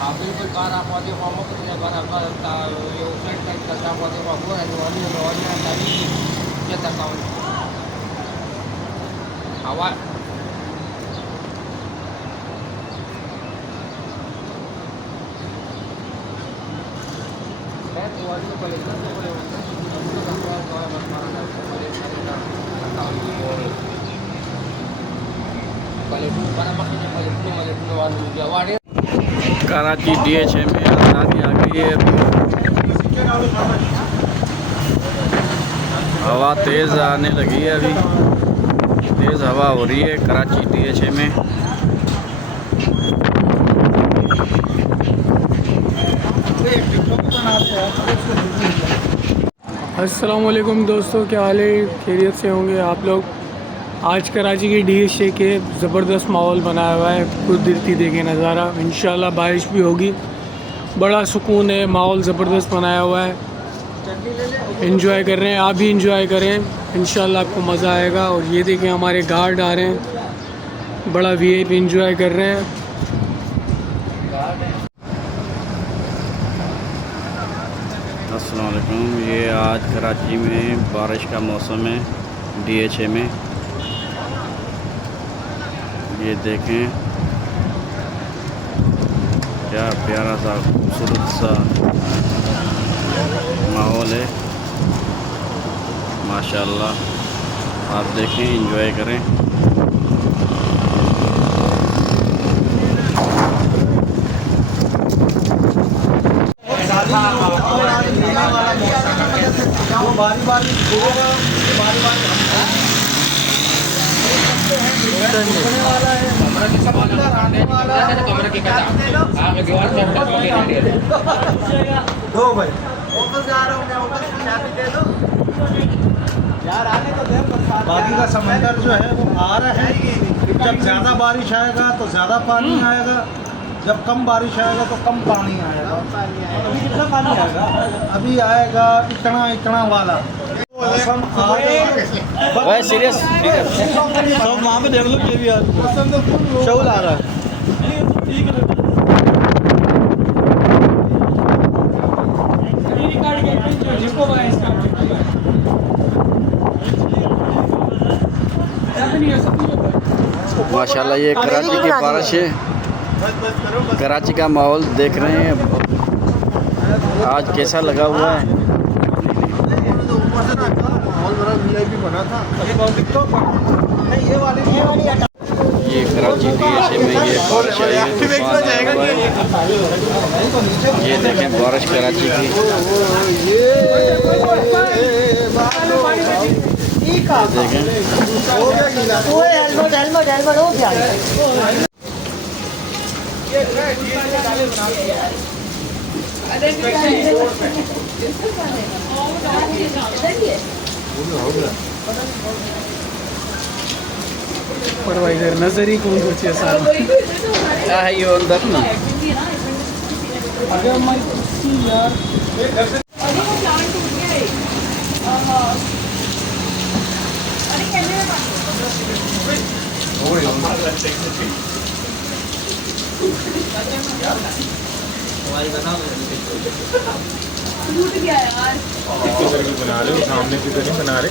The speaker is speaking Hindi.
हाँ बिल्कुल बारह पौधे को कितने बारह ये फ्लड का चलता पौधे को पूरा तभी ये तक हवा कराची DHA में आज़ादी आ गई है। हवा तेज़ आने लगी है, अभी तेज़ हवा हो रही है कराची DHA में। अस्सलाम वालेकुम दोस्तों, क्या हाल है? खैरियत से होंगे आप लोग। आज कराची की DHA के ज़बरदस्त माहौल बनाया हुआ है, कुदरती देखें नज़ारा। इंशाल्लाह बारिश भी होगी, बड़ा सुकून है, माहौल ज़बरदस्त बनाया हुआ है। एंजॉय कर रहे हैं, आप भी एंजॉय करें, इंशाल्लाह आपको मज़ा आएगा। और ये देखें हमारे गार्ड आ रहे हैं, बड़ा VIP एंजॉय कर रहे हैं। अस्सलाम वालेकुम। ये आज कराची में बारिश का मौसम है DHA में। ये देखें क्या प्यारा सा खूबसूरत सा माहौल है, माशाल्लाह। आप देखें, एंजॉय करें। दो भाई वापस जा रहा हूँ मैं, वापस की चाबी दे दो यार, आने तो दे। बाकी का समंदर जो है वो आ रहा है। जब ज़्यादा बारिश आएगा तो ज़्यादा पानी आएगा, जब कम बारिश आएगा तो कम पानी आएगा। अभी कितना पानी आएगा? अभी आएगा इतना इतना वाला। सीरियस सब वहाँ पे देख लो, ये भी शौल आ रहा है। माशाल्लाह, ये कराची की बारिश है। कराची का माहौल देख रहे हैं आज कैसा लगा हुआ है। ये कराची DHA में ये बारिश आई है, तूफान आया हुआ है। ये देखें बारिश कराची की। ये देखें हेलमेट हो गया। परवाइजर नजर ही कौन सोचे सारा क्या है ये अंदर ना। अगर हमारी यार टूट गया यार। बना रहे हो सामने की तो नहीं बना रहे।